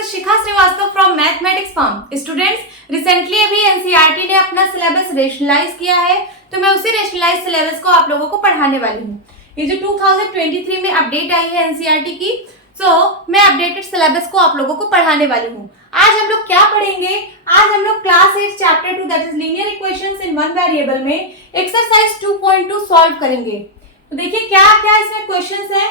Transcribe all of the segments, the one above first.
Is Shikha Srivastava from mathematics form. Students, recently अभी NCERT ने अपना सिलेबस रेशनलाइज किया है, तो मैं उसी रेशनलाइज सिलेबस को आप लोगों को पढ़ाने वाली हूँ। ये जो 2023 में अपडेट आई है एनसीईआरटी की, तो मैं अपडेटेड सिलेबस को आप लोगों को पढ़ाने वाली हूँ। आज हम लोग क्या पढ़ेंगे? आज हम लोग class 8 chapter 2 that is linear equations in one variable में एक्सरसाइज 2.2 सॉल्व करेंगे। तो देखिए क्या क्या इसमें क्वेश्चंस है।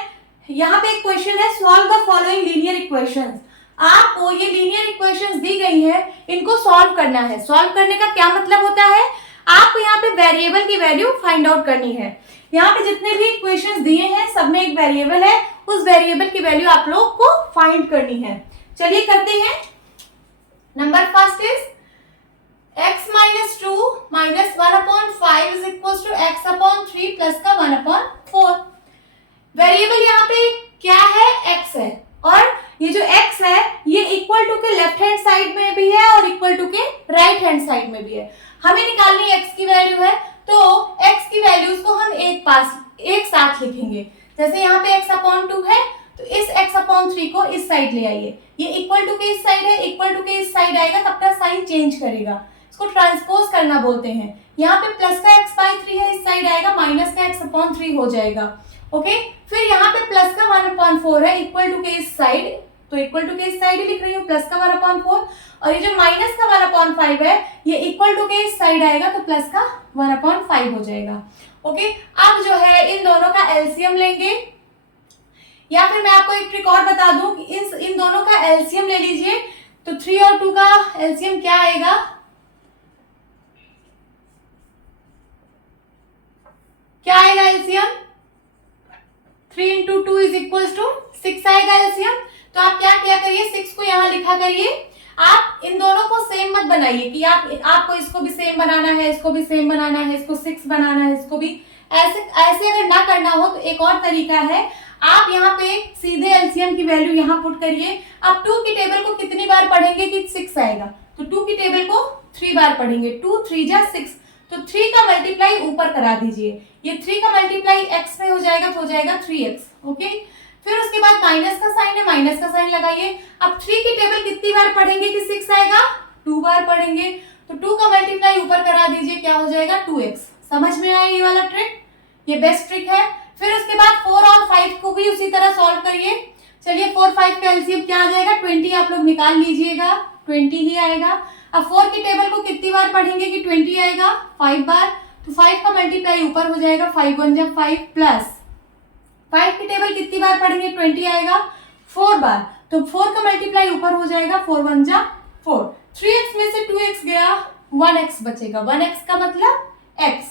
यहाँ पे एक क्वेश्चन है, solve the following linear equations. आपको ये लीनियर इक्वेशंस दी गई है, इनको सॉल्व करना है। सॉल्व करने का क्या मतलब होता है? आपको यहाँ पे वेरिएबल की वैल्यू फाइंड आउट करनी है। यहाँ पे जितने भी इक्वेशंस दिए हैं सब में एक वेरिएबल है, उस वेरिएबल की वैल्यू आप लोग को फाइंड करनी है। चलिए करते हैं। Number first is x minus 2 minus 1/5 is equal to x/3 plus का 1/4। वेरिएबल यहाँ पे क्या है? x है, और ये जो x है ये इक्वल टू के लेफ्ट हैंड साइड में भी है और इक्वल टू के राइट हैंड साइड में भी है। हमें निकालनी x की वैल्यू है, तो x की वैल्यूज को हम एक साथ लिखेंगे। जैसे यहाँ पे x/2 है, तो इस x/3 को इस साइड ले आइए। ये इक्वल टू के इस साइड है, इक्वल टू के इस साइड आएगा तो अपना साइन चेंज करेगा, इसको ट्रांसपोज करना बोलते हैं। यहाँ पे प्लस का x/3 है, इस साइड आएगा माइनस का x/3 हो जाएगा। ओके, फिर यहाँ पे प्लस का 1/4 है, इक्वल टू के इस साइड, तो इक्वल टू के इस साइड ही लिख रही हूँ, प्लस का 1/4। और ये जो माइनस का 1/5 है, ये इक्वल टू के इस साइड आएगा तो प्लस का 1/5 हो जाएगा। ओके, अब जो है इन दोनों का एलसीएम लेंगे, या फिर मैं आपको एक ट्रिक और बता दूं कि इन दोनों का एलसीएम ले लीजिए। तो 3 और 2 का एलसीएम क्या आएगा? क्या आएगा LCM? 3 into 2 is equals to 6 आएगा एलसीएम। तो आप क्या करिए, 6 को यहाँ लिखा करिए। आप इन दोनों को सेम मत बनाइए कि आपको इसको भी सेम बनाना है, इसको भी सेम बनाना है, इसको 6 बनाना है, इसको भी ऐसे अगर ना करना हो तो एक और तरीका है, आप यहाँ पे सीधे एलसीएम की वैल्यू यहाँ पुट करिए। आप 2 की टेबल को कितनी बार पढ़ेंगे कि 6 आएगा, तो 2 की टेबल को 3 बार पढ़ेंगे। 2 3 जा 6, तो 3 का मल्टीप्लाई ऊपर करा दीजिए। ये 3 का मल्टीप्लाई x में हो जाएगा तो हो जाएगा 3x। ओके, फिर उसके बाद माइनस का साइन है, माइनस का साइन लगाइए। अब 3 की टेबल कितनी बार पढ़ेंगे कि 6 आएगा? 2 बार पढ़ेंगे, तो 2 का मल्टीप्लाई ऊपर करा दीजिए, क्या हो जाएगा? 2x। समझ में आया ये वाला ट्रिक? ये बेस्ट ट्रिक है। फिर उसके बाद 4 और 5 को भी उसी तरह सॉल्व करिए। चलिए 4 5 का एलसीएम क्या आ जाएगा? 20 आप लोग निकाल लीजिएगा, 20 ही आएगा। अब 4 की टेबल को कितनी बार पढ़ेंगे कि 20 आएगा? 5 बार, तो 5 का मल्टीप्लाई ऊपर हो जाएगा, 5 1 जा 5 प्लस 5 की टेबल कितनी बार पढ़ेंगे? 20 आएगा 4 बार, तो 4 का मल्टीप्लाई ऊपर हो जाएगा, 4 1 जा 4। 3x में से 2x गया, 1x बचेगा। 1x का मतलब x।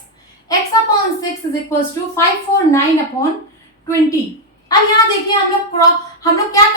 x/6 is equal to 549/20। अब यहाँ देखिए हम लोग क्या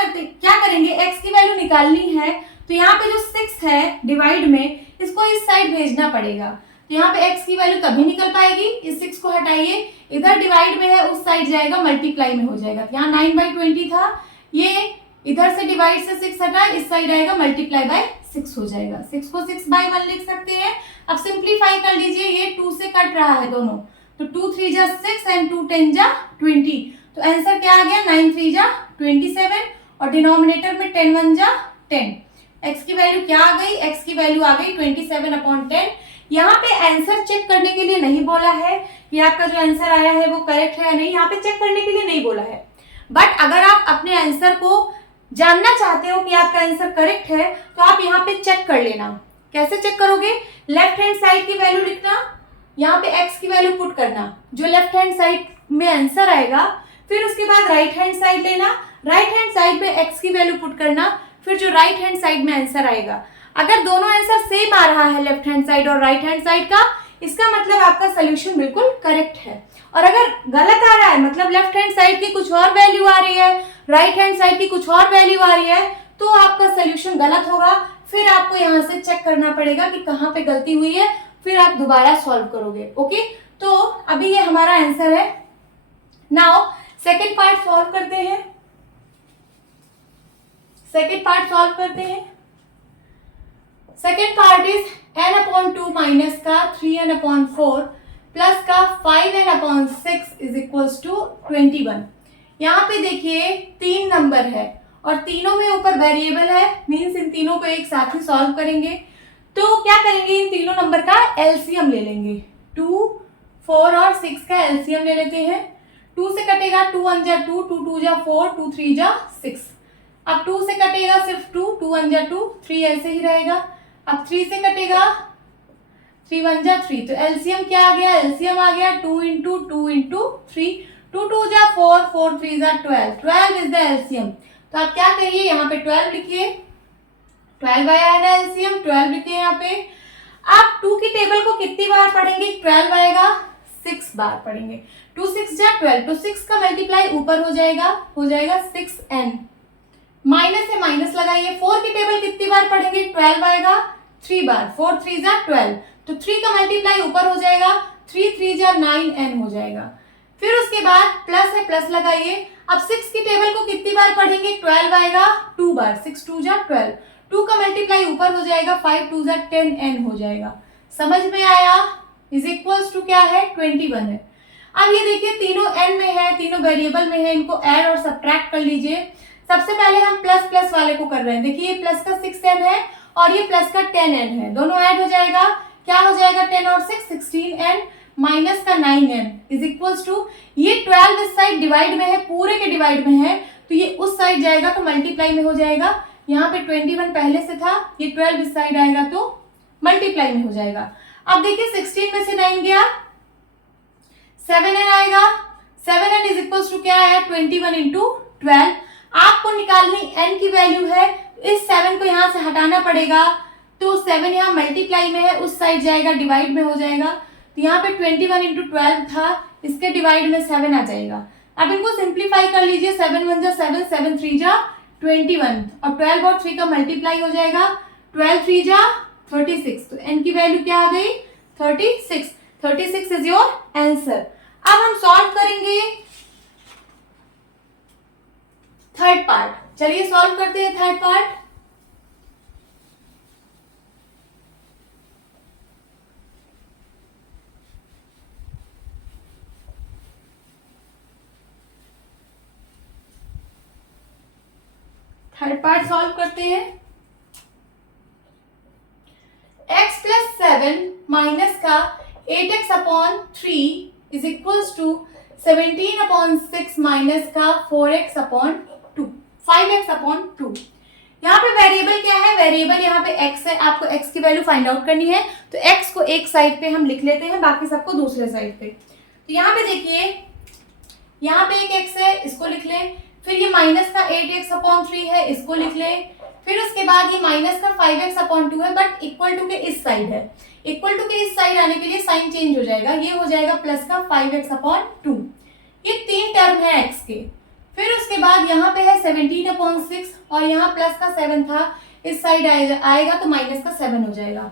करेंगे, x की वैल्यू निकालनी है, तो यहाँ पे जो 6 है डिवाइड में, इसको इस साइड भेजना पड़ेगा। तो यहाँ पे x की वैल्यू तभी निकल पाएगी, इस 6 को हटाइए, इधर डिवाइड में है उस साइड जाएगा, मल्टीप्लाई में हो जाएगा। यहाँ 9/20 था, ये इधर से डिवाइड से 6 हटा, इस साइड आएगा, मल्टीप्लाई बाय 6 हो जाएगा। 6 को 6/1 लिख सकते हैं। अब सिंप्लीफाई कर लीजिए, ये 2 से कट रहा है दोनों, तो 2 3 जा 6 एंड 2 10 जा 20। तो आंसर क्या आ गया? 9 3 जा 27, और डिनोमिनेटर में 10 1 जा 10। x की वैल्यू क्या आ गई? x की वैल्यू आ गई 27/10। यहाँ पे आंसर चेक करने के लिए नहीं बोला है कि आपका जो आंसर आया है वो करेक्ट है या नहीं, यहाँ पे चेक करने के लिए नहीं बोला है। बट अगर आप अपने आंसर को जानना चाहते हो कि आपका आंसर करेक्ट है, तो आप यहाँ पे चेक कर लेना। कैसे चेक करोगे? लेफ्ट हैंड साइड की वैल्यू लिखना, यहाँ पे x की वैल्यू पुट करना, जो लेफ्ट हैंड साइड में आंसर आएगा, फिर उसके बाद राइट हैंड साइड लेना, राइट हैंड साइड पे x की वैल्यू पुट करना, फिर जो राइट हैंड साइड में आंसर आएगा, अगर दोनों आंसर सेम आ रहा है लेफ्ट हैंड साइड और राइट हैंड साइड का, इसका मतलब आपका सोल्यूशन बिल्कुल करेक्ट है। और अगर गलत आ रहा है, मतलब लेफ्ट हैंड साइड की कुछ और वैल्यू आ रही है, राइट हैंड साइड की कुछ और वैल्यू आ रही है, तो आपका सोल्यूशन गलत होगा। फिर आपको यहाँ से चेक करना पड़ेगा कि कहाँ पे गलती हुई है, फिर आप दोबारा सॉल्व करोगे। ओके, तो अभी ये हमारा आंसर है। नाउ सेकेंड पार्ट सॉल्व करते हैं। Second part is n/2 minus का 3n/4 प्लस का 5n/6 इज इक्वल टू 21। यहाँ पे देखिए 3 नंबर है और तीनों में ऊपर वेरिएबल है, मीन्स इन तीनों को एक साथ ही सॉल्व करेंगे। तो क्या करेंगे, इन तीनों नंबर का एलसीएम ले लेंगे। 2, 4 और 6 का एलसीएम ले लेते हैं। 2 से कटेगा 2 1 जा 2, 2 2 जा 4, 2 3 जा 6। अब 2 से कटेगा सिर्फ 2, 2 1 जा 2, 3 ऐसे ही रहेगा। अब 3 से कटेगा 3 1 जा 3, तो एलसीएम क्या आ गया, एलसीएम आ गया 2 इंटू 2 इंटू 3, 2 2 जा 4, 4 3 जा 12, 12 इज द एलसीएम। तो आप क्या करिए, यहाँ पे 12 लिखिए, 12 आया है ना एलसीएम, 12 लिखिए यहाँ पे। आप 2 की टेबल को कितनी बार पढ़ेंगे, 12 आएगा 6 बार पढ़ेंगे। 2 6 जा 12, तो 6 का मल्टीप्लाई ऊपर हो जाएगा 6n, माइनस है माइनस लगाइए। 4 की टेबल कितनी बार पढ़ेंगे, 12 आएगा 3 बार, 4 3 जा 12, तो 3 का मल्टीप्लाई ऊपर हो जाएगा, 3 3 जा 9n हो जाएगा। फिर उसके बाद प्लस है, प्लस लगाइए। अब 6 की टेबल को कितनी बार पढ़ेंगे, 12 आएगा 2 बार, 6 2 जा 12, 2 का मल्टीप्लाई ऊपर हो जाएगा, 5 2 जा 10n हो जाएगा। समझ में आया, इज इक्वल्स टू क्या है, 21 है। अब ये देखिए तीनों n में है, तीनों वेरिएबल में है, इनको ऐड और सब्ट्रैक्ट कर लीजिए। सबसे पहले हम प्लस प्लस वाले को कर रहे हैं। देखिए ये प्लस का 6n है और ये प्लस का 10n है, दोनों ऐड हो जाएगा, क्या हो जाएगा 10 और 6 16n माइनस का 9n इज इक्वल्स टू, ये 12 इस साइड डिवाइड में है, पूरे के डिवाइड में है, तो ये उस साइड जाएगा तो मल्टीप्लाई में हो जाएगा। यहाँ पे 21 पहले से था, ये 12 इस साइड आएगा तो मल्टीप्लाई में हो जाएगा। अब देखिए 16 में से 9 गया, 7n आएगा, 7n इज इक्वल्स टू क्या आया 21 इंटू 12। आपको निकालनी n की वैल्यू है, इस 7 को यहाँ से हटाना पड़ेगा, तो 7 यहाँ मल्टीप्लाई में है, उस साइड जाएगा डिवाइड में हो जाएगा, तो यहाँ पे 21 इंटू 12 था, इसके डिवाइड में 7 आ जाएगा। अब इनको सिंप्लीफाई कर लीजिए, 7 1 जा 7, 7 3 जा 21 और 12 और 3 का मल्टीप्लाई हो जाएगा, 12 3 जा 36, तो n की वैल्यू क्या आ गई 36, 36 इज योर आंसर। अब हम सॉल्व करेंगे थर्ड पार्ट, चलिए सॉल्व करते हैं third part. Third part solve करते हैं। x प्लस 7 माइनस का 8x upon 3 is equals to 17 upon 6 minus का 4x अपॉन 2, 5x अपॉन 2। यहाँ पे वेरिएबल क्या है, वेरिएबल यहाँ पे x है, आपको x की वैल्यू फाइंड आउट करनी है, तो x को एक साइड पे हम लिख लेते हैं, बाकी सबको दूसरे साइड पे। तो यहाँ पे देखिए, यहाँ पे एक x है, इसको लिख लें, फिर ये माइनस का 8x अपॉन 3 है, इसको लिख लें, फिर उसके बाद ये माइनस का 5x अपॉन 2 है, बट इक्वल टू के इस साइड है, इक्वल टू के इस साइड आने के लिए साइन चेंज हो जाएगा, ये हो जाएगा प्लस का 5x अपॉन 2। ये 3 टर्म है x के। फिर उसके बाद यहाँ पे है 17 अपॉन 6 और यहाँ प्लस का 7 था, इस साइड आएगा तो माइनस का 7 हो जाएगा,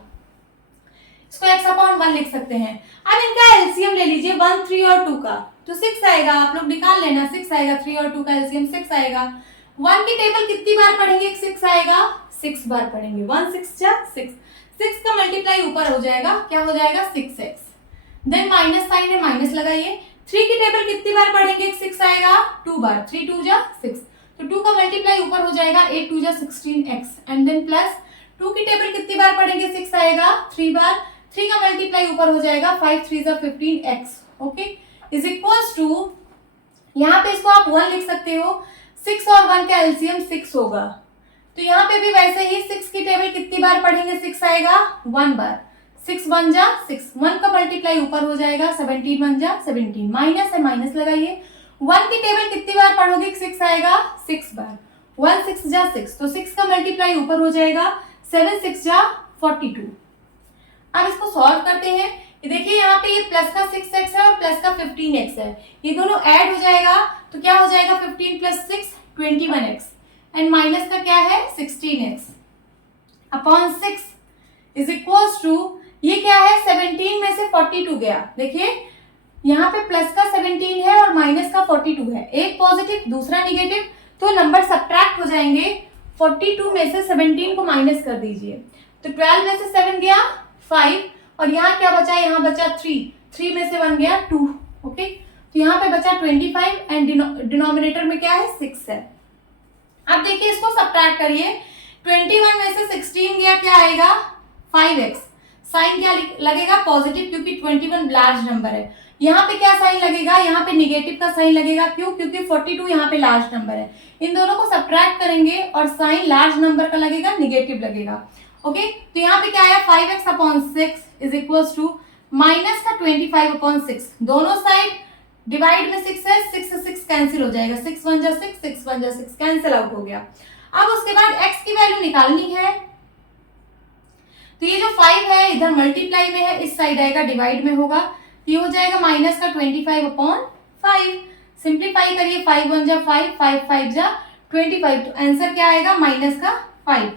इसको x अपॉन 1 लिख सकते हैं। अब इनका एलसीएम ले लीजिए 1 3 और 2 का, तो 6 आएगा, आप लोग निकाल लेना, 6 आएगा, 3 और 2 का एलसीएम 6 आएगा। 1 की टेबल कितनी बार पढ़ेंगे, 6 आएगा, 6 बार पढ़ेंगे, 1 6 जा 6, 6 का मल्टीप्लाई ऊपर हो जाएगा, क्या हो जाएगा 6x, देन माइनस साइन है, माइनस लगाइए। 3 की टेबल कितनी बार पढ़ेंगे, 6 आएगा 2 बार, 3 2 जा 6, तो 2 का मल्टीप्लाई ऊपर हो जाएगा, 8 2 जा 16x, एंड देन प्लस 2 की टेबल कितनी बार पढ़ेंगे, 6 आएगा 3 बार, 3 का मल्टीप्लाई ऊपर हो जाएगा, 5 3 जा 15x, okay, is equals to, यहाँ पे इसको आप 1 लिख सकते हो, 6 और 1 का एलसीएम 6 होगा, तो यहाँ पे भी वैसे ही 6 की टेबल कितनी बार पढ़ेंगे, 6 आएगा 1 बार, 6 1 जा 6, 1 का मल्टीप्लाई ऊपर हो जाएगा, 17 1 जा 17, माइनस है माइनस लगाइए। 1 की टेबल कितनी बार पढ़ोगे, 6 आएगा 6 बार, 1 6 जा 6, तो 6 का मल्टीप्लाई ऊपर हो जाएगा, 7 6 जा 42। अब इसको सॉल्व करते हैं, ये देखिए यहाँ पे ये प्लस का 6x है और प्लस का 15x है, ये दोनों ऐड हो जाएगा, तो क्या हो जाएगा 15 प्लस 6 21x, एंड माइनस का क्या है 16x upon 6 is equals to, ये क्या है 17 में से 42 गया, देखिए यहाँ पे प्लस का 17 है और माइनस का 42 है, एक पॉजिटिव दूसरा निगेटिव, तो नंबर सब्ट्रैक्ट हो जाएंगे। 42 में से 17 को माइनस कर दीजिए, तो 12 में से 7 गया 5, और यहाँ क्या बचा, यहाँ बचा 3 में से 1 गया 2, ओके, तो यहाँ पे बचा 25 एंड डिनोमिनेटर में क्या है 6 है। अब देखिए इसको सब्ट्रैक्ट करिए, 21 में से 16 गया, क्या आएगा 5x। साइन क्या लगेगा पॉजिटिव, क्योंकि 21 लार्ज नंबर है। यहाँ पे क्या साइन लगेगा, यहाँ पे निगेटिव का साइन लगेगा, क्यों, क्योंकि 42 यहाँ पे लार्ज नंबर है। इन दोनों को सब्ट्रैक्ट करेंगे और साइन लार्ज नंबर का लगेगा, निगेटिव लगेगा। ओके, तो यहाँ पे क्या आया 5x upon 6 is equal to minus का 25 अपॉन 6। दोनों साइड डिवाइड में 6 है, 6 से 6 कैंसिल हो जाएगा, 6 1 जा 6, 6 1 जा 6, कैंसिल आउट हो गया। अब उसके बाद x की वैल्यू निकालनी है, तो ये जो 5 है इधर मल्टीप्लाई में है, इस साइड आएगा डिवाइड में होगा, तो ये हो जाएगा माइनस का 25 अपॉन 5। सिंप्लीफाई करिए, 5 1 जा 5, 5 5 जा 25, तो आंसर क्या आएगा माइनस का 5।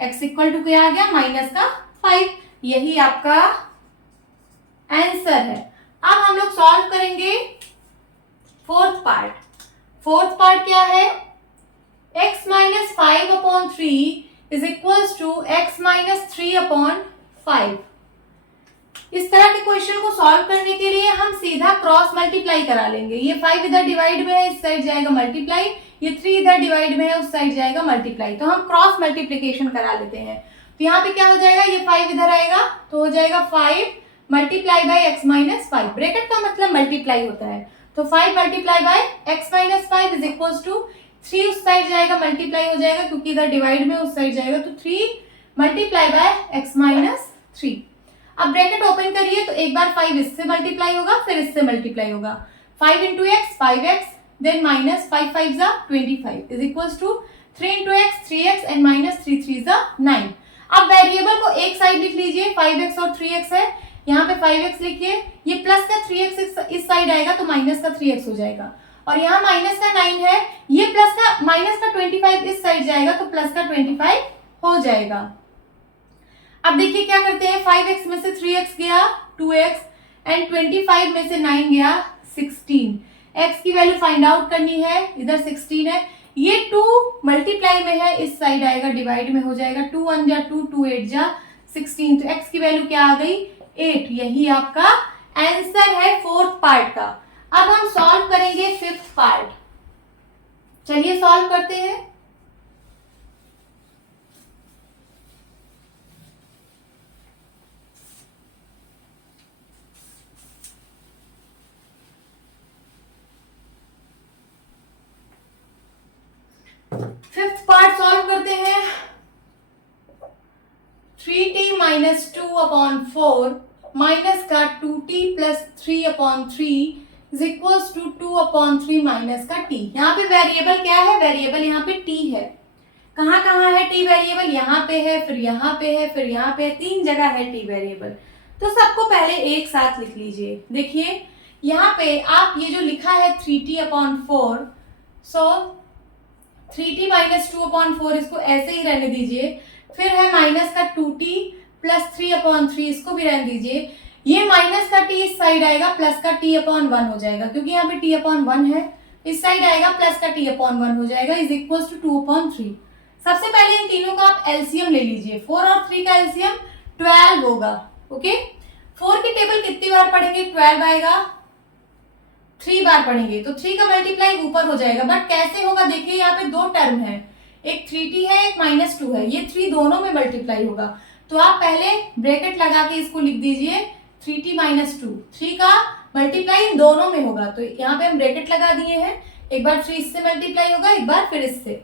x इक्वल टू क्या आ गया माइनस का 5। यही आपका आंसर है। अब हम लोग सॉल्व करेंगे फोर्थ पार्ट। फोर्थ पार्ट क्या है, x minus 5 upon 3 is equals to x minus 3 upon 5। इस तरह के क्वेश्चन को सॉल्व करने के लिए हम सीधा क्रॉस मल्टीप्लाई करा लेंगे। ये 5 इधर डिवाइड में है, इस साइड जाएगा मल्टीप्लाई, ये 3 इधर डिवाइड में है, उस साइड जाएगा मल्टीप्लाई, तो हम क्रॉस मल्टीप्लीकेशन करा लेते हैं। तो यहाँ पे क्या हो जाएगा, ये 5 इधर आएगा तो हो जाएगा 5 multiply by x minus 5। Bracket का मतलब मल्टीप्लाई होता है, तो 5 multiply by x minus 5 is equal to 3 उस साइड जाएगा मल्टीप्लाई हो जाएगा, क्योंकि इधर डिवाइड में उस साइड जाएगा, तो 3 मल्टीप्लाई बाय एक्स माइनस 3। अब ब्रैकेट ओपन करिए, तो एक बार 5 इससे मल्टीप्लाई होगा, फिर इससे मल्टीप्लाई होगा, 5 into x 5x, then minus 5 5 जा 25 is equal to 3 into x 3x and minus 3 3 जा 9। अब वेरिएबल को एक साइड लिख लीजिए, 5x और 3x है, यहाँ पे 5x लिखिए, ये प्लस का 3x इस साइड आएगा तो माइनस का 3x हो जाएगा, और यहाँ माइनस का 9 है, ये प्लस का माइनस का 25 इस साइड जाएगा तो प्लस का 25 हो जाएगा। अब देखिए क्या करते हैं, 5x में से 3x गया 2x एंड 25 में से 9 गया 16। x की वैल्यू फाइंड आउट करनी है, इधर 16 है, ये 2 मल्टीप्लाई में है, इस साइड आएगा डिवाइड में हो जाएगा, 2 1 जा 2, 2 8 जा 16, तो x की वैल्यू क्या आ गई 8। यही आपका आंसर है फोर्थ पार्ट का। अब हम सॉल्व करेंगे फिफ्थ पार्ट। चलिए सॉल्व करते हैं। फिफ्थ पार्ट सॉल्व करते हैं। 3t माइनस 2 अपॉन 4 माइनस का 2t plus 3 upon 3 is equals to 2 upon 3 minus का t। यहाँ पे वेरिएबल क्या है, वेरिएबल यहाँ पे t है। कहाँ कहाँ है t वेरिएबल, यहाँ पे है, फिर यहाँ पे है, फिर यहाँ पे है, 3 जगह है t वेरिएबल। तो सबको पहले एक साथ लिख लीजिए। देखिए यहाँ पे आप ये जो लिखा है 3t अपॉन 4, सो 3t माइनस 2 अपॉन 4 इसको ऐसे ही रहने दीजिए, फिर है माइनस का 2t प्लस 3 अपॉन 3 इसको भी रहने दीजिए, ये माइनस का t इस साइड आएगा, प्लस का t अपॉन 1 हो जाएगा, क्योंकि यहाँ पे t अपॉन 1 है, इस साइड आएगा प्लस का t अपॉन 1 हो जाएगा, इज इक्वल टू 2 अपॉन 3। सबसे पहले इन तीनों का आप एलसीएम ले लीजिए, 4 और 3 का एलसीएम 12 होगा। ओके, 4 की टेबल कितनी बार पढ़ेंगे, 12 आएगा, 3 बार पढ़ेंगे तो 3 का मल्टीप्लाई ऊपर हो जाएगा, बट कैसे होगा देखिए, यहाँ पे 2 टर्म है, एक 3t है, एक माइनस 2 है, ये 3 दोनों में मल्टीप्लाई होगा, तो आप पहले ब्रैकेट लगा के इसको लिख दीजिए 3t माइनस 2, 3 का मल्टीप्लाई इन दोनों में होगा, तो यहाँ पे हम ब्रैकेट लगा दिए हैं, एक बार 3 इससे मल्टीप्लाई होगा, एक बार फिर इससे,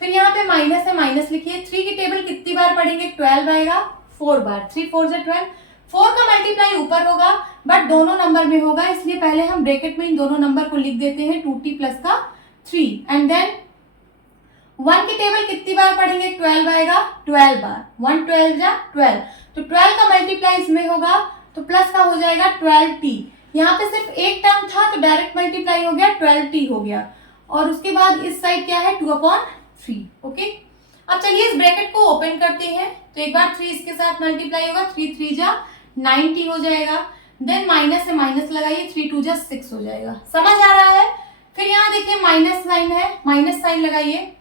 फिर यहाँ पे माइनस है, माइनस लिखिए, 3 की टेबल कितनी बार पढ़ेंगे, 12 आएगा, 4 बार, 3 4 से 12, 4 का मल्टीप्लाई ऊपर होगा बट दोनों नंबर में होगा, इसलिए पहले हम ब्रैकेट में इन दोनों नंबर को लिख देते हैं 2t प्लस का 3, एंड देन 1 की टेबल कितनी बार पढ़ेंगे, 12 आएगा, 12 बार, 1 12 जा 12, तो 12 का मल्टीप्लाई इसमें होगा तो प्लस का हो जाएगा 12t। यहाँ पे सिर्फ एक टर्म था तो डायरेक्ट मल्टीप्लाई हो गया, 12t हो गया, और उसके बाद इस साइड क्या है 2 अपॉन 3। ओके, अब चलिए इस ब्रैकेट को ओपन करते हैं, तो एक बार 3 इसके साथ मल्टीप्लाई होगा, 3 3 जा 90 हो जाएगा, देन माइनस से माइनस लगाइए, 3 2 जा 6 हो जाएगा, समझ आ रहा है। फिर यहाँ देखिए माइनस साइन है, माइनस साइन लगाइए,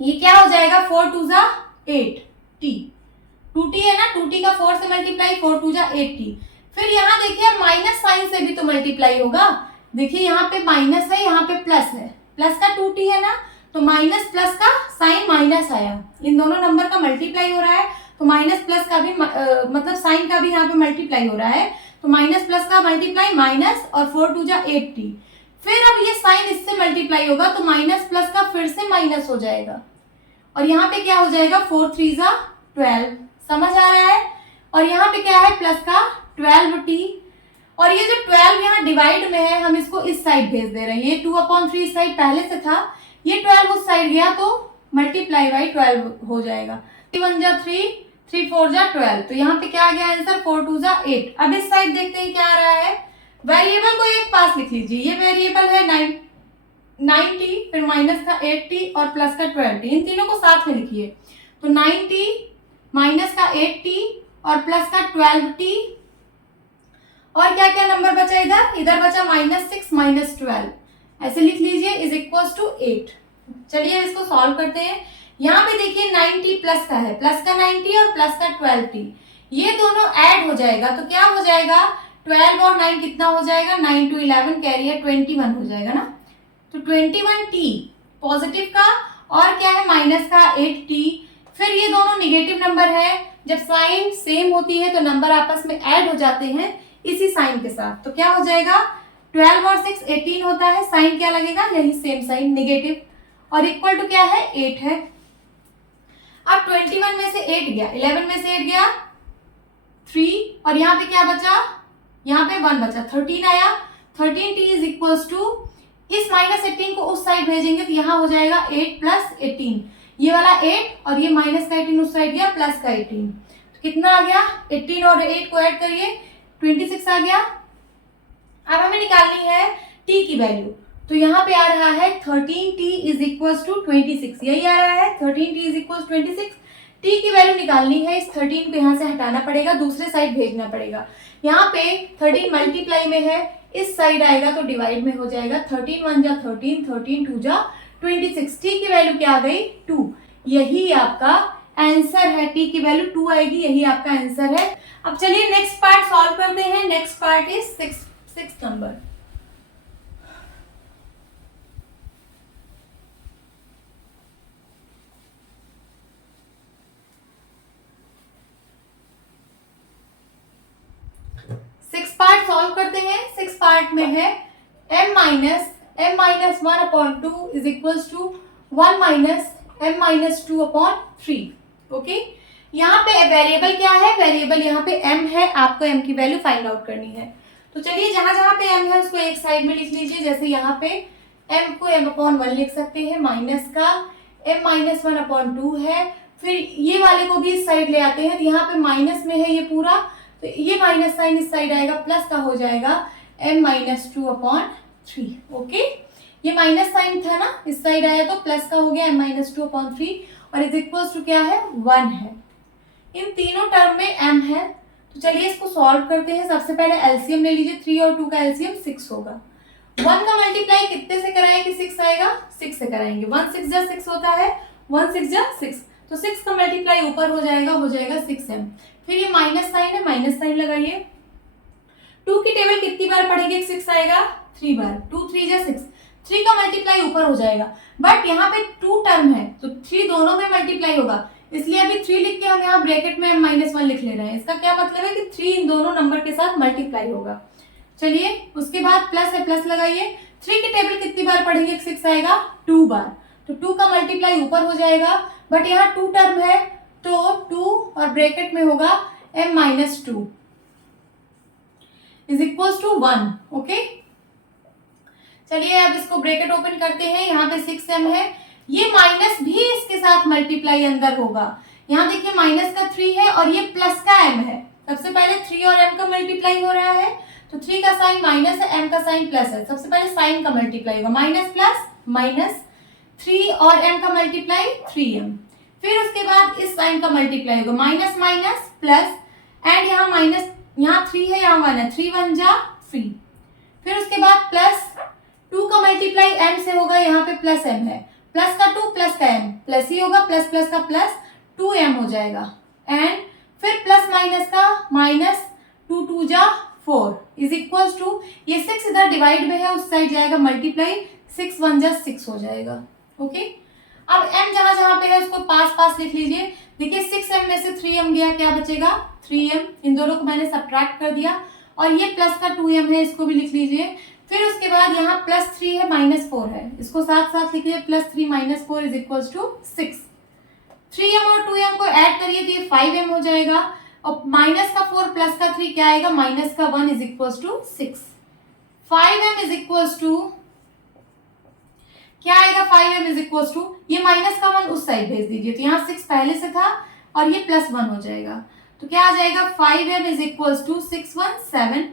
ये क्या हो जाएगा 4 2 जा 8t, 2t है ना, 2t का 4 से मल्टीप्लाई, 4 2 जा 8t। फिर यहाँ देखिए माइनस साइन से भी तो मल्टीप्लाई होगा, देखिए यहाँ पे माइनस है, यहाँ पे प्लस है, प्लस का 2t है ना, तो माइनस प्लस का साइन माइनस आया, इन दोनों नंबर का मल्टीप्लाई हो रहा है, तो माइनस प्लस का भी मतलब साइन का भी यहाँ पे मल्टीप्लाई हो रहा है, तो माइनस प्लस का मल्टीप्लाई माइनस और 4 2 जा 80। फिर अब ये साइन इससे मल्टीप्लाई होगा तो माइनस प्लस का फिर से माइनस हो जाएगा, और यहाँ पे क्या हो जाएगा 4 3 जा 12, समझ आ रहा है। और यहाँ पे क्या है प्लस का 12t, और ये जो 12 यहाँ डिवाइड में है हम इसको इस साइड भेज दे रहे हैं, ये 2/3 इस साइड पहले से था, ये 12 उस साइड गया तो मल्टीप्लाई बाई 12 हो जाएगा। 3 1 जा 3, 3 4 जा 12, तो यहाँ पे क्या आ गया आंसर 4 2 जा 8। अब इस साइड देखते हैं क्या आ रहा है, वेरिएबल को एक पास लिख लीजिए, ये वेरिएबल है 9t, फिर माइनस का 8t और प्लस का 12t, इन तीनों को साथ में लिखिए, तो 9t माइनस का 8t और प्लस का 12t, और क्या क्या नंबर बचा इधर बचा -6 -12, ऐसे लिख लीजिए, इज इक्वल टू 8। चलिए इसको सॉल्व करते हैं। यहाँ पे देखिए 9t प्लस का है, प्लस का 9t और प्लस का 12t, ये दोनों ऐड हो जाएगा तो क्या हो जाएगा 12 और 9 कितना हो जाएगा, 9 2 11 कैरी है 21 हो जाएगा ना, तो 21t पॉजिटिव का, और क्या है माइनस का 8t। फिर ये दोनों निगेटिव नंबर है, जब साइन सेम होती है तो नंबर आपस में ऐड हो जाते हैं इसी साइन के साथ, तो क्या हो जाएगा 12 और 6 18 होता है, साइन क्या लगेगा यही सेम साइन निगेटिव, और इक्वल टू क्या है 8 है। अब 21 में से 8 गया, 11 में से 8 गया 3, और यहाँ पे क्या बचा, यहाँ पे 1 बचा, 13 आया, 13t इज इक्वल टू, इस -18 को उस साइड भेजेंगे तो यहाँ हो जाएगा 8 + 18, ये वाला 8 और ये माइनस का 18 उस साइड गया प्लस का 18, तो कितना आ गया 18 और 8 को ऐड करिए 26 आ गया। अब हमें निकालनी है t की वैल्यू, तो यहाँ पे आ रहा है 13t इज इक्वल टू 26, यही आ रहा है 13t इज इक्वल 26। t की वैल्यू निकालनी है, इस 13 को यहाँ से हटाना पड़ेगा, दूसरे साइड भेजना पड़ेगा। यहाँ पे 13 मल्टीप्लाई में है, इस साइड आएगा तो डिवाइड में हो जाएगा, 13 1 जा 13, 13 2 जा 26, t की वैल्यू क्या आ गई 2, यही आपका आंसर है, t की वैल्यू 2 आएगी, यही आपका आंसर है। अब चलिए नेक्स्ट पार्ट सॉल्व करते हैं, next part is 6 number. Part solve करते हैं। 6 पार्ट में है m - 1/2 is equal to 1 - m - 2/3। Okay, यहाँ पे वेरिएबल क्या है, वेरिएबल यहाँ पे m है, आपको m की वैल्यू फाइंड आउट करनी है। तो चलिए जहां जहां पे m है उसको एक साइड में लिख लीजिए, जैसे यहाँ पे m को m/1 लिख सकते हैं, माइनस का m - 1/2 है, फिर ये वाले को भी इस साइड ले आते हैं, तो यहाँ पे माइनस में है ये पूरा, तो ये माइनस साइन इस साइड आएगा, प्लस का हो जाएगा m - 2/3। ओके, ये माइनस साइन था ना, इस साइड आया तो प्लस का हो गया m - 2/3, और इज इक्वल टू क्या है 1 है। इन तीनों टर्म में m है, तो चलिए इसको सॉल्व करते हैं। सबसे पहले एलसीएम ले लीजिए, 3 और 2 का एलसीएम 6 होगा। 1 का मल्टीप्लाई कितने से कराएंगे, 6 आएगा, 6 से कराएंगे, 1 6 जा 6 होता है, 1 6 जा 6, तो 6 का मल्टीप्लाई ऊपर हो जाएगा 6m। फिर ये माइनस साइन है, माइनस साइन लगाइए। 2 की टेबल कितनी बार पढ़ेंगे 6 आएगा, 3 बार, 2 3 जा 6, 3 का मल्टीप्लाई ऊपर हो जाएगा, बट यहाँ पे 2 टर्म है तो 3 दोनों में मल्टीप्लाई होगा, इसलिए अभी 3 लिख के हम यहाँ ब्रैकेट में m - 1 लिख ले रहे हैं। इसका क्या मतलब है कि 3 इन दोनों नंबर के साथ मल्टीप्लाई होगा। चलिए उसके बाद प्लस है, प्लस लगाइए। 3 की टेबल कितनी बार पढ़ेंगे 6 आएगा 2 बार, तो 2 का मल्टीप्लाई ऊपर हो जाएगा, बट यहाँ 2 टर्म है तो 2 और ब्रैकेट में होगा m - 2 is equal to 1। Okay, चलिए अब इसको ब्रैकेट ओपन करते हैं, यहाँ पे 6m है, ये माइनस भी इसके साथ मल्टीप्लाई अंदर होगा। यहाँ देखिए माइनस का 3 है और ये प्लस का m है, सबसे पहले 3 और m का मल्टीप्लाई हो रहा है, तो 3 का साइन माइनस है, m का साइन प्लस है, सबसे पहले साइन का मल्टीप्लाई होगा, माइनस प्लस माइनस, 3 और m का मल्टीप्लाई 3m, फिर उसके बाद इस साइन का मल्टीप्लाई होगा, माइनस माइनस प्लस, एंड यहाँ माइनस, यहाँ 3 है यहाँ 1 है, 3 1 जा 3, फिर उसके बाद प्लस 2 का मल्टीप्लाई m से होगा, यहाँ पे प्लस m है, प्लस का 2 प्लस का m, प्लस ही होगा, प्लस प्लस का प्लस 2m हो जाएगा, एंड फिर प्लस माइनस का माइनस, 2 2 जा 4 इज इक्वल टू, ये 6 इधर डिवाइड में है, उस साइड जाएगा मल्टीप्लाई, 6 1 जा 6 हो जाएगा। ओके, अब m जहां जहां पे है उसको पास पास लिख लीजिए। देखिए 6m में से 3m गया, क्या बचेगा 3m। इन दोनों को मैंने सब्ट्रैक्ट कर दिया और ये प्लस का 2m है, इसको भी लिख लीजिए। फिर उसके बाद यहाँ +3 है -4 है, इसको साथ साथ लिखिए। +3 - 4 = 6। 3m और 2m को ऐड करिए तो ये 5m हो जाएगा और माइनस का 4 प्लस का 3 क्या आएगा, -1 = 6। 5m क्या आएगा, 5m ये माइनस का 1 उस साइड भेज दीजिए, तो यहाँ 6 पहले से था और ये +1 हो जाएगा, तो क्या आ जाएगा 5m = 6 1 7।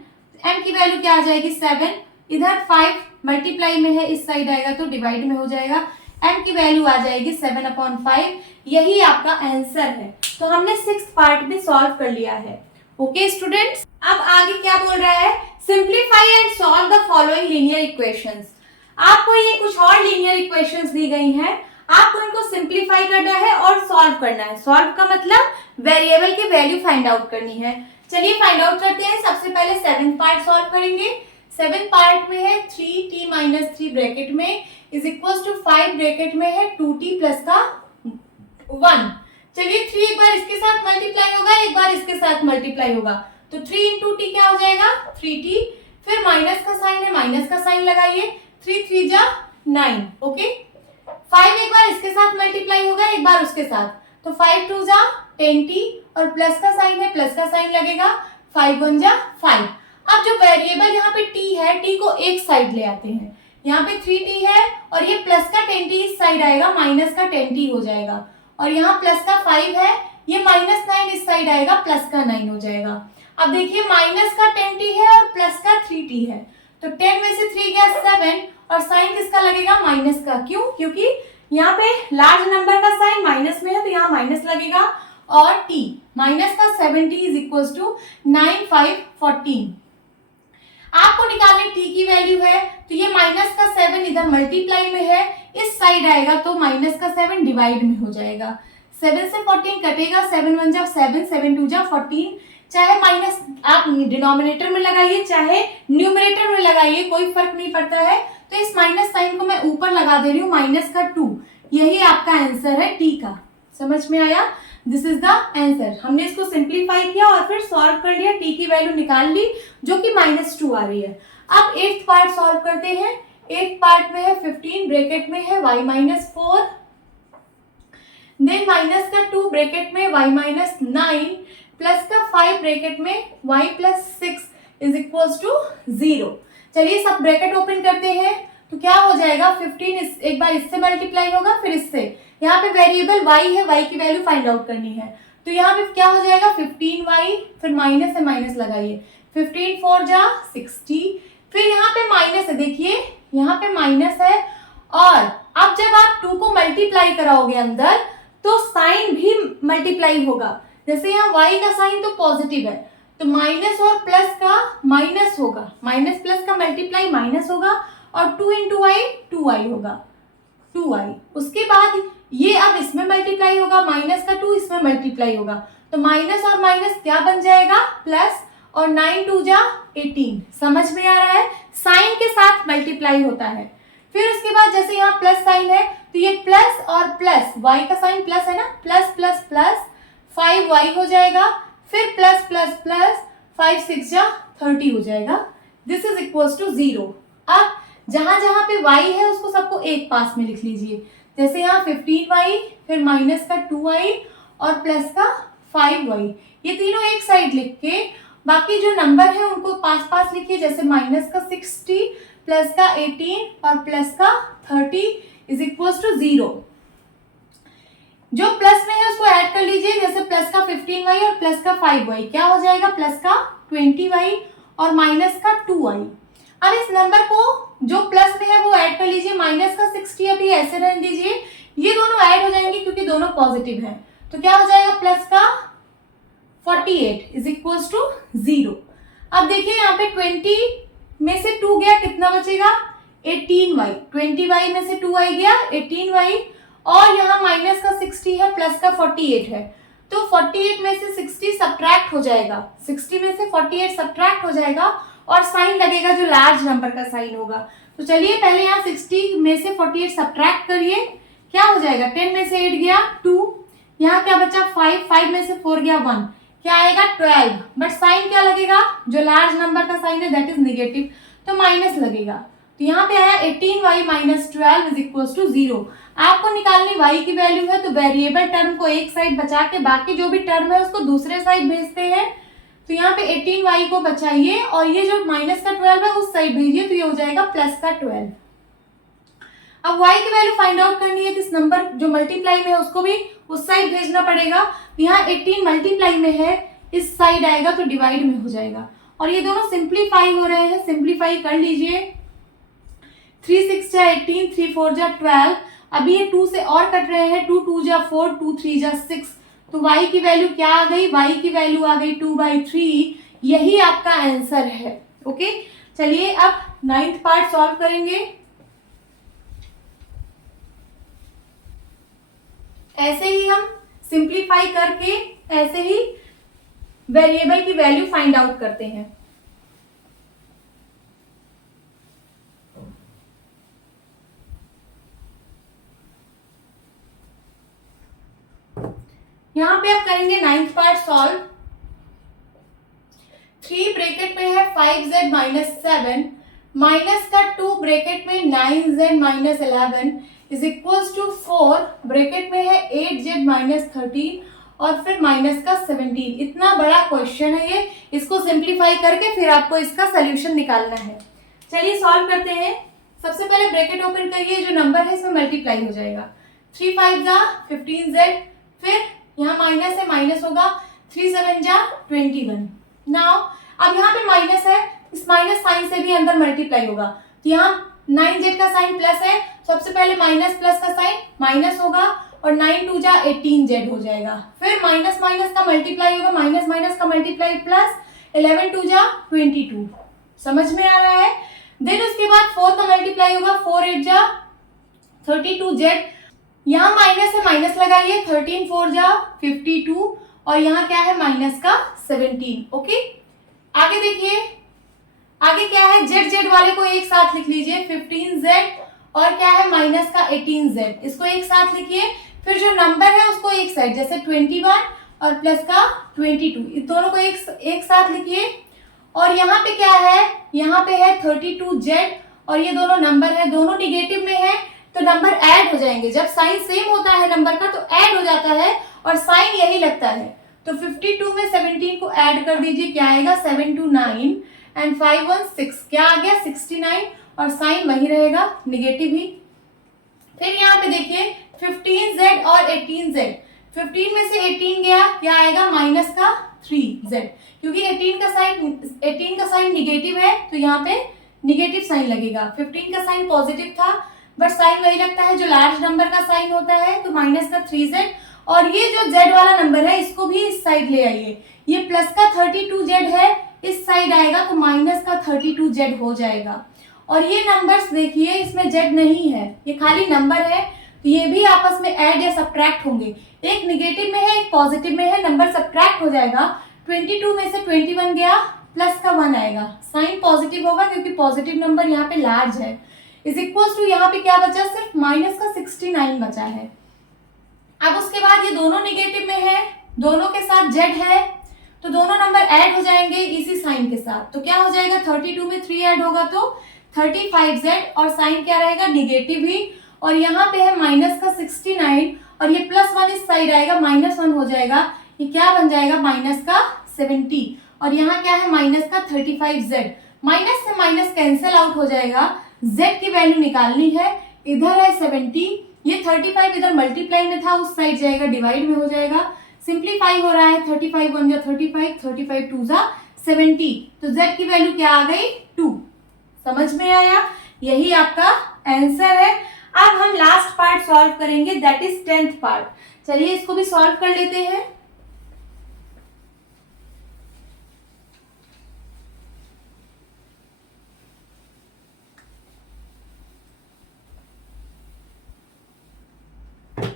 m की वैल्यू क्या आ जाएगी 7, इधर 5 मल्टीप्लाई में है, इस साइड आएगा तो डिवाइड में हो जाएगा। m की वैल्यू आ जाएगी 7/5। यही आपका आंसर है। तो हमने 6th पार्ट भी सॉल्व कर लिया है। ओके स्टूडेंट्स, अब आगे क्या बोल रहा है, simplify and solve the following linear equations. आपको ये कुछ और लीनियर इक्वेशंस दी गई हैं, आपको इनको सिंप्लीफाई करना है और सॉल्व करना है। सॉल्व का मतलब वेरिएबल की वैल्यू फाइंड आउट करनी है। चलिए फाइंड आउट करते हैं। सबसे पहले 7th पार्ट सॉल्व करेंगे। 7th पार्ट में है 3t - 3 ब्रैकेट में = 5 ब्रैकेट में है 2t प्लस का 1। चलिए 3 एक बार इसके साथ मल्टीप्लाई होगा, एक बार इसके साथ मल्टीप्लाई होगा, तो 3 × t क्या हो जाएगा 3t। फिर माइनस का साइन है, माइनस का साइन लगाइए, 3 3 जा 9। ओके 5 एक बार इसके साथ मल्टीप्लाई होगा, एक बार उसके साथ, तो 5 2 जा 10t और प्लस का साइन है, प्लस का साइन लगेगा, 5 1 जा 5। अब जो वेरिएबल यहाँ पे t है, t को एक साइड ले आते हैं। यहाँ पे 3t है और ये प्लस का 10t इस साइड आएगा, माइनस का 10t हो जाएगा। और यहाँ प्लस का 5 है, ये -9 इस साइड आएगा, प्लस का 9 हो जाएगा। अब देखिए माइनस का 10t है और प्लस का 3t है, तो 10 में से 3 गया 7 और साइन किसका लगेगा माइनस का। क्यों, क्योंकि यहाँ पे लार्ज नंबर का साइन माइनस में है, तो यहाँ माइनस लगेगा। और t माइनस का 70 = 9 5 14। आपको निकालने t की वैल्यू है, तो ये माइनस का 7 इधर मल्टीप्लाई में है, इस साइड आएगा तो माइनस का 7 डिवाइड में हो जाएगा। 7 से 14 कटेगा, 7 1 जा 7, 7 2 जा 14। चाहे माइनस आप डिनोमिनेटर में लगाइए चाहे न्यूमरेटर में लगाइए, कोई फर्क नहीं पड़ता है। तो इस माइनस साइन को मैं ऊपर लगा दे रही हूँ, -2। यही आपका आंसर है t का। समझ में आया, दिस इज द आंसर। हमने इसको सिंप्लीफाई किया और फिर सॉल्व कर लिया, t की वैल्यू निकाल ली जो कि -2 आ रही है। अब 8th पार्ट सॉल्व करते हैं। 8th पार्ट में है 15 ब्रैकेट में है y - 4, देन माइनस का 2 ब्रैकेट में y - 9 प्लस का 5 ब्रैकेट में y + 6 = 0। चलिए सब ब्रैकेट ओपन करते हैं, तो क्या हो जाएगा 15 एक बार इससे मल्टीप्लाई होगा, फिर इससे। यहाँ पे वेरिएबल y है, y की वैल्यू फाइंड आउट करनी है, तो यहाँ पे क्या हो जाएगा 15y, फिर माइनस है, माइनस लगाइए, 15 4 जा 60। फिर यहाँ पे माइनस है, देखिए यहाँ पे माइनस है। और अब जब आप 2 को मल्टीप्लाई कराओगे अंदर, तो साइन भी मल्टीप्लाई होगा। जैसे यहाँ y का साइन तो पॉजिटिव है, तो माइनस और प्लस का माइनस होगा, माइनस प्लस का मल्टीप्लाई माइनस होगा, और 2 × y 2y होगा, 2y। उसके बाद ये अब इसमें मल्टीप्लाई होगा, माइनस का 2 इसमें मल्टीप्लाई होगा, तो माइनस और माइनस क्या बन जाएगा प्लस, और 9 2 जा 18। समझ में आ रहा है, साइन के साथ मल्टीप्लाई होता है। फिर उसके बाद जैसे यहाँ प्लस साइन है, तो ये प्लस और प्लस, y का साइन प्लस है ना, प्लस प्लस प्लस 5y हो जाएगा, फिर प्लस प्लस प्लस 5 6 जा 30 हो जाएगा। This is equals to 0। अब जहां जहां पे y है उसको सबको एक पास में लिख लीजिए। जैसे यहाँ 15y, फिर माइनस का 2y और प्लस का 5y, ये तीनों एक साइड लिख के बाकी जो नंबर है उनको पास पास लिखिए। जैसे माइनस का 60 प्लस का 18 और प्लस का 30 इज इक्वल्स टू 0। जो प्लस में है उसको ऐड कर लीजिए। जैसे प्लस का 15y और प्लस का 5y क्या हो जाएगा, प्लस का 20y और माइनस का 2y। अब इस नंबर को जो प्लस में है वो ऐड कर लीजिए। माइनस का 60 अभी ऐसे रहने दीजिए, ये दोनों ऐड हो जाएंगे क्योंकि दोनों पॉजिटिव हैं। तो क्या हो जाएगा, प्लस का 48 इज इक्वल्स टू 0। अब देखिए यहाँ पे 20 में से 2 गया, कितना बचेगा 18y, 20y में से 2y गया 18y, और यहाँ माइनस का 60 है, प्लस का 48 है, तो 48 में से 60 सब्ट्रैक्ट हो जाएगा, 60 में से 48 सब्ट्रैक्ट हो जाएगा और साइन लगेगा जो लार्ज नंबर का साइन होगा। तो चलिए पहले यहाँ 60 में से 48 सब्ट्रैक्ट करिए, क्या हो जाएगा, 10 में से 8 गया 2, यहाँ क्या बचा 5, 5 में से 4 गया 1, क्या आएगा 12, बट साइन क्या लगेगा, जो लार्ज नंबर का साइन है दैट इज नेगेटिव, तो माइनस लगेगा। तो यहाँ पे आया 18y minus 12 is equal to 0। आपको निकालनी y की वैल्यू है, तो वेरिएबल टर्म को एक साइड बचा के बाकी जो भी टर्म है उसको दूसरे साइड भेजते हैं। तो यहाँ पे 18y को बचाइए और ये जो माइनस का 12 है उस साइड भेजिए, तो ये हो जाएगा प्लस का 12। अब y की वैल्यू फाइंड आउट करनी है, तो इस नंबर जो मल्टीप्लाई में है उसको भी उस साइड भेजना पड़ेगा। यहाँ 18 मल्टीप्लाई में है, इस साइड आएगा तो डिवाइड में हो जाएगा, और ये दोनों सिंप्लीफाई हो रहे हैं, सिंप्लीफाई कर लीजिए। 3 6 जा 18, 3 4 जा 12, अभी ये 2 से और कट रहे हैं, 2 2 जा 4, 2 3 जा 6, तो y की वैल्यू क्या आ गई, y की वैल्यू आ गई 2/3। यही आपका आंसर है। ओके, चलिए अब 9th पार्ट सॉल्व करेंगे। ऐसे ही हम सिंप्लीफाई करके ऐसे ही वेरिएबल की वैल्यू फाइंड आउट करते हैं। यहां पे आप करेंगे 9th पार्ट सॉल्व। 3 ब्रैकेट में है 5z माइनस 7, माइनस का 2 ब्रैकेट में 9z minus 11 is equal to 4 bracket में है 8z माइनस 13 और फिर माइनस का 17। इतना बड़ा क्वेश्चन है ये, इसको सिंप्लीफाई करके फिर आपको इसका सोल्यूशन निकालना है। चलिए सॉल्व करते हैं। सबसे पहले ब्रैकेट ओपन करिए, जो नंबर है इसमें मल्टीप्लाई हो जाएगा। 3 5 जा 15z, फिर यहाँ माइनस है, माइनस होगा 3 7 जा 21। नाउ अब यहाँ पे माइनस है, इस माइनस साइन से भी अंदर मल्टीप्लाई होगा, तो यहाँ 9z का साइन प्लस है, सबसे पहले माइनस प्लस का साइन माइनस होगा और 9 2 जा 18z हो जाएगा। फिर माइनस माइनस का मल्टीप्लाई होगा, माइनस माइनस का मल्टीप्लाई प्लस 11 2 जा 22। समझ में आ रहा है। देन उसके बाद 4 का मल्टीप्लाई होगा, 4 8 जा 32z, यहाँ माइनस है, माइनस लगाइए, 13 4 जा 52 और यहाँ क्या है माइनस का 17। ओके, आगे देखिए, आगे क्या है, जेड जेड वाले को एक साथ लिख लीजिए, 15z और क्या है माइनस का 18z, इसको एक साथ लिखिए। फिर जो नंबर है उसको एक साइड, जैसे 21 और प्लस का 22, इस दोनों को एक साथ लिखिए। और यहाँ पे क्या है, यहाँ पे है 32z और ये दोनों नंबर है, दोनों निगेटिव में है तो नंबर ऐड हो जाएंगे। जब साइन सेम होता है नंबर का तो ऐड हो जाता है और साइन यही लगता है। तो 52 में 17 को ऐड कर दीजिए, क्या आएगा 7 2 9 एंड 5 1 6, क्या आ गया 69 और साइन वही रहेगा निगेटिव ही। फिर यहाँ पे देखिए 15z और 18z, 15 में से 18 गया, क्या आएगा माइनस का 3z, क्योंकि 18 का साइन निगेटिव है तो यहाँ पे निगेटिव साइन लगेगा। 15 का साइन पॉजिटिव था बट साइन वही लगता है जो लार्ज नंबर का साइन होता है, तो माइनस का 3z। और ये जो z वाला नंबर है इसको भी इस साइड ले आइए, ये प्लस का 32z है, इस साइड आएगा तो माइनस का 32z हो जाएगा। और ये नंबर्स देखिए इसमें z नहीं है, ये खाली नंबर है, तो ये भी आपस में ऐड या सब्ट्रैक्ट होंगे, एक निगेटिव में है एक पॉजिटिव में है, नंबर सब्ट्रैक्ट हो जाएगा। 22 में से 21 गया, प्लस का 1 आएगा, साइन पॉजिटिव होगा क्योंकि पॉजिटिव नंबर यहाँ पे लार्ज है, इज इक्वल टू यहाँ पे क्या बचा, सिर्फ माइनस का 69 बचा है। अब उसके बाद ये दोनों निगेटिव में है, दोनों के साथ z है, तो दोनों नंबर ऐड हो जाएंगे इसी साइन के साथ, तो क्या हो जाएगा 32 में 3 ऐड होगा तो 35z और साइन क्या रहेगा निगेटिव ही। और यहाँ पे है माइनस का 69 और ये प्लस 1 इस साइड आएगा, माइनस 1 हो जाएगा, ये क्या बन जाएगा माइनस का 70 और यहाँ क्या है माइनस का 35z, माइनस से माइनस कैंसिल आउट हो जाएगा, z की वैल्यू निकालनी है, इधर है 70, ये 35 इधर मल्टीप्लाई में था उस साइड जाएगा डिवाइड में हो जाएगा, सिंप्लीफाई हो रहा है, 35 1 जा 35, 35 2 जा 70, तो z की वैल्यू क्या आ गई 2। समझ में आया, यही आपका आंसर है। अब हम लास्ट पार्ट सॉल्व करेंगे, दैट इज 10th पार्ट। चलिए इसको भी सॉल्व कर लेते हैं।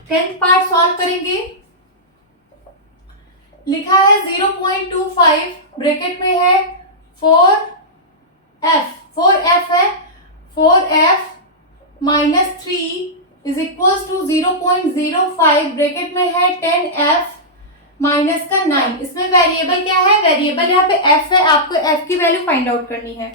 टेंथ पार्ट सॉल्व करेंगे। लिखा है 0.25 ब्रैकेट में है 4f है, 4f minus 3 is equals to 0.05 bracket में है 10f माइनस का 9। इसमें वेरिएबल क्या है, वेरिएबल यहाँ पे f है, आपको f की वैल्यू फाइंड आउट करनी है।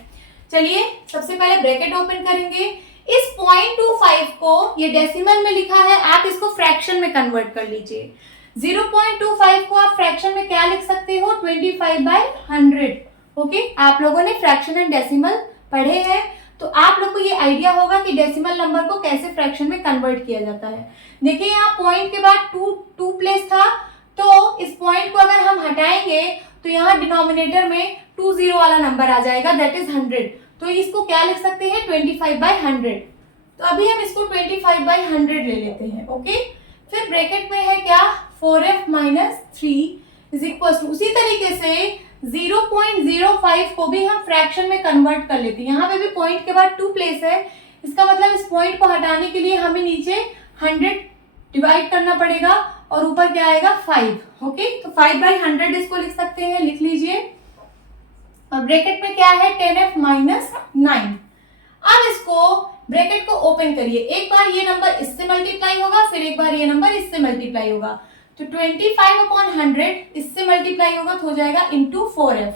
चलिए सबसे पहले ब्रैकेट ओपन करेंगे। इस 0.25 को ये डेसिमल में लिखा है, आप इसको फ्रैक्शन में कन्वर्ट कर लीजिए। 0.25 को आप फ्रैक्शन में क्या लिख सकते हो, 25/100। ओके, आप लोगों ने फ्रैक्शन एंड डेसिमल पढ़े हैं, तो आप लोग को ये आइडिया होगा कि डेसिमल नंबर को कैसे फ्रैक्शन में कन्वर्ट किया जाता है। देखिए यहाँ पॉइंट के बाद टू प्लेस था, तो इस पॉइंट को अगर हम हटाएंगे तो यहाँ डिनोमिनेटर में 20 वाला नंबर आ जाएगा, दैट इज 100। तो इसको क्या लिख सकते हैं, 25/100। तो अभी हम इसको 25/100 ले लेते हैं। ओके, फिर ब्रैकेट में है क्या, 4f minus 3 is equal to, उसी तरीके से 0.05 को भी हम फ्रैक्शन में कन्वर्ट कर लेते हैं। यहाँ पे भी पॉइंट के बाद 2 प्लेस है, इसका मतलब इस पॉइंट को हटाने के लिए हमें नीचे 100 डिवाइड करना पड़ेगा और ऊपर क्या आएगा 5। ओके, तो 5/100 इसको लिख सकते हैं, लिख लीजिए। और ब्रैकेट में क्या है, 10f माइनस 9। अब इसको ब्रैकेट को ओपन करिए, एक बार ये नंबर इससे मल्टीप्लाई होगा, फिर एक बार ये नंबर इससे मल्टीप्लाई होगा, तो 25/100 इससे मल्टीप्लाई होगा तो हो जाएगा इंटू 4f।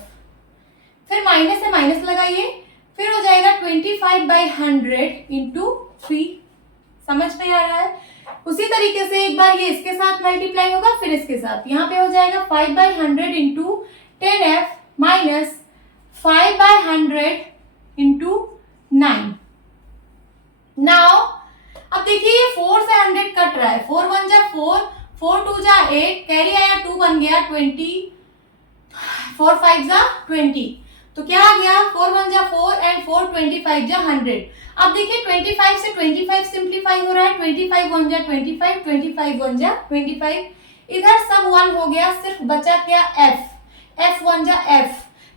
फिर माइनस से माइनस लगाइए, फिर हो जाएगा 25/100 इंटू 3। समझ में आ रहा है? उसी तरीके से एक बार ये इसके साथ मल्टीप्लाई होगा, फिर इसके साथ, यहाँ पे हो जाएगा 5/100 into 10f minus 5/100 into 9। Now अब देखिए ये 4 से 100 कट रहा है, 4 1 जा 4, 4 2 जा 8, कैरी आया 2 बन गया 20, 4 5 जा 20, तो क्या आ गया 4 1 जा 4 एंड 4 25 जा 100। अब देखिए 25 से 25 सिंप्लीफाई हो रहा है, 25 1 जा 25, 25 1 जा 25, इधर सब 1 हो गया, सिर्फ बचा क्या f, f 1 जा f,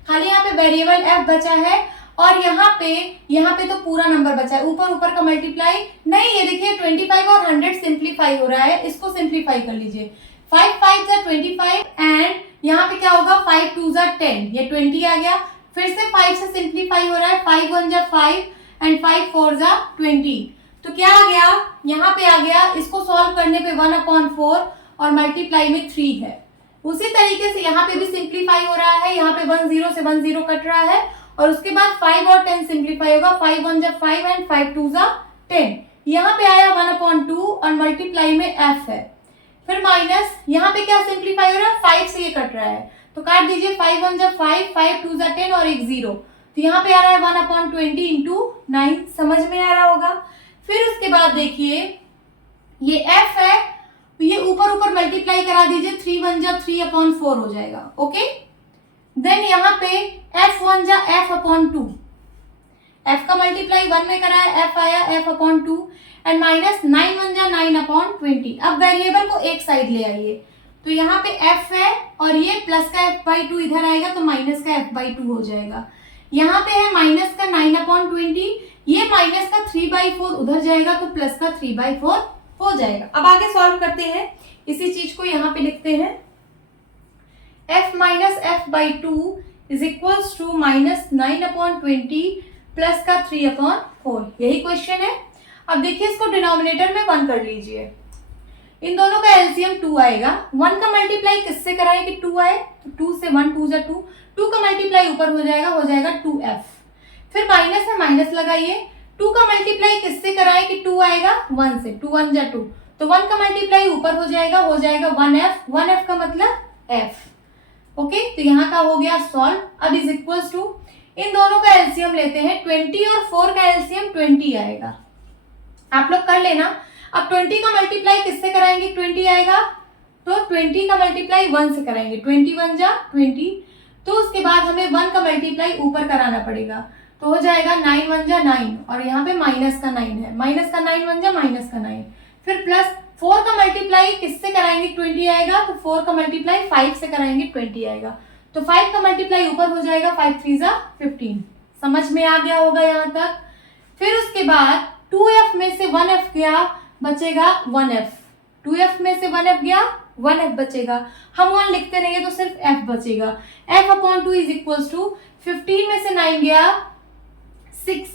खाली यहाँ पे वेरिएबल f बचा है, और यहाँ पे तो पूरा नंबर बचा है, ऊपर ऊपर का मल्टीप्लाई नहीं। ये देखिए 25 और 100 सिंप्लीफाई हो रहा है, इसको सिंप्लीफाई कर लीजिए, 5 5 जा 25 एंड यहाँ पे क्या होगा 5 2 जा 10, ये 20 आ गया। फिर से 5 से सिंप्लीफाई हो रहा है, 5 1 जा 5 एंड 5 4 जा 20, तो क्या आ गया, यहाँ पे आ गया, इसको सॉल्व करने पे 1/4 और मल्टीप्लाई में 3 है। उसी तरीके से यहाँ पे भी सिंप्लीफाई हो रहा है, यहाँ पे 1 0 से 1 0 कट रहा है, और उसके बाद 5 और 10 सिंप्लीफाई होगा, 5 1 जा 5 एंड 5 2 जा 10, यहाँ पे आया 1/2 और मल्टीप्लाई में f है। फिर माइनस, यहाँ पे क्या सिंप्लीफाई हो रहा है, 5 से ये कट रहा है, तो काट दीजिए, 5 1 जा 5, 5 2 जा 10 और एक 0, तो यहाँ पे आ रहा है 1/20 इंटू 9। समझ में आ रहा होगा? फिर उसके बाद देखिए ये f है, तो ये ऊपर ऊपर मल्टीप्लाई करा दीजिए, 3 1 जा 3/4 हो जाएगा। ओके, देन यहाँ पे f 1 जा f/2, f का मल्टीप्लाई 1 में करा है, f आया f/2 एंड माइनस 9 1 जा 9/20। अब वेरिएबल को एक साइड ले आइए, तो यहाँ पे f है और ये प्लस का f/2 इधर आएगा, तो माइनस का f/2 हो जाएगा। यहाँ पे है माइनस का 9/20, ये माइनस का 3/4 उधर जाएगा, तो प्लस का 3/4 हो जाएगा। अब आगे सॉल्व करते हैं, इसी चीज को यहाँ पे लिखते हैं, f minus f/2 is equals to minus 9/20 plus का 3/4, यही क्वेश्चन है। अब देखिए इसको डिनोमिनेटर में 1 कर लीजिए, इन दोनों का एलसीएम 2 आएगा। 1 का मल्टीप्लाई किससे कराएं कि 2 आए, तो 2 से 1 2 जा 2, 2 का मल्टीप्लाई ऊपर हो जाएगा 2f। फिर माइनस है, माइनस लगाइए, 2 का मल्टीप्लाई किससे कराएं कि 2 आएगा, 1 से, 2 1 जा 2, तो 1 का मल्टीप्लाई ऊपर हो जाएगा 1f, 1f का मतलब f। ओके, तो यहाँ का हो गया सॉल्व। अब इज इक्वल्स टू, इन दोनों का एलसीएम लेते हैं, 20 और 4 का एलसीएम 20 आएगा, आप लोग कर लेना। अब 20 का मल्टीप्लाई किससे कराएंगे, 20 आएगा, तो 20 का मल्टीप्लाई 1 से कराएंगे, 20 1 जा 20, तो उसके बाद हमें 1 का मल्टीप्लाई ऊपर कराना पड़ेगा, तो हो जाएगा 9 1 जा 9, और यहाँ पे माइनस का 9 है, माइनस का 9 1 जा माइनस का 9, फिर प्लस 4 का मल्टीप्लाई किससे कराएंगे, 20 आएगा, तो 4 का मल्टीप्लाई 5 से कराएंगे, 20 आएगा, तो 5 का मल्टीप्लाई ऊपर हो जाएगा, 5 3 जा 15। समझ में आ गया होगा यहाँ तक। फिर उसके बाद 2f में से 1f गया, बचेगा 1f, 2f में से 1f गया, 1f बचेगा, हम 1 लिखते नहीं है तो सिर्फ f बचेगा, f/2 इज इक्वल्स टू 15 में से 9 गया 6,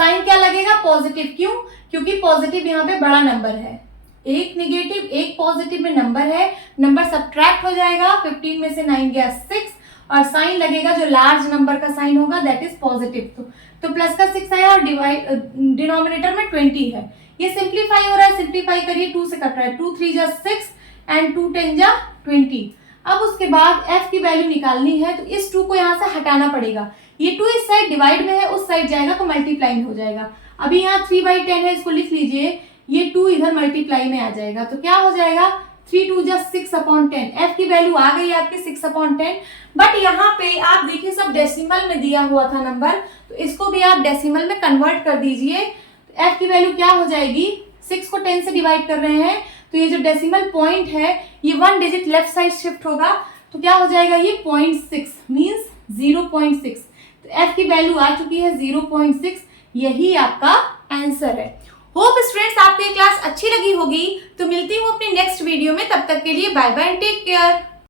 साइन क्या लगेगा? पॉजिटिव। क्यों? क्योंकि पॉजिटिव यहाँ पे बड़ा नंबर है, एक नेगेटिव एक पॉजिटिव में नंबर है, नंबर सब्ट्रैक्ट हो जाएगा, 15 में से 9 गया 6 और साइन लगेगा जो लार्ज नंबर का साइन होगा दैट इज पॉजिटिव। तो प्लस का 6 आया और डिनोमिनेटर में 20 है। ये सिंप्लीफाई हो रहा है, सिंप्लीफाई करिए, 2 से कट रहा है, 2 3 जा 6 एंड 2 10 जा 20। अब उसके बाद f की वैल्यू निकालनी है तो इस 2 को यहाँ से हटाना पड़ेगा, ये 2 इस साइड डिवाइड में है, उस साइड जाएगा तो मल्टीप्लाई में हो जाएगा। अभी यहाँ 3/10 है, इसको लिख लीजिए, ये 2 इधर मल्टीप्लाई में आ जाएगा तो क्या हो जाएगा 3 2 जा 6/10। f की वैल्यू आ गई आपकी 6/10। बट यहाँ पे आप देखिए सब डेसिमल में दिया हुआ था नंबर, तो इसको भी आप डेसिमल में कन्वर्ट कर दीजिए। f की वैल्यू क्या हो जाएगी, 6 को 10 से डिवाइड कर रहे हैं तो ये जो डेसिमल पॉइंट है ये 1 डिजिट लेफ्ट साइड शिफ्ट होगा तो क्या हो जाएगा ये 0.6 मीन्स 0.6। तो f की वैल्यू आ चुकी है 0.6, यही आपका आंसर है। होप स्टूडेंट्स आपको ये क्लास अच्छी लगी होगी, तो मिलती हूँ अपने नेक्स्ट वीडियो में, तब तक के लिए bye bye and take care.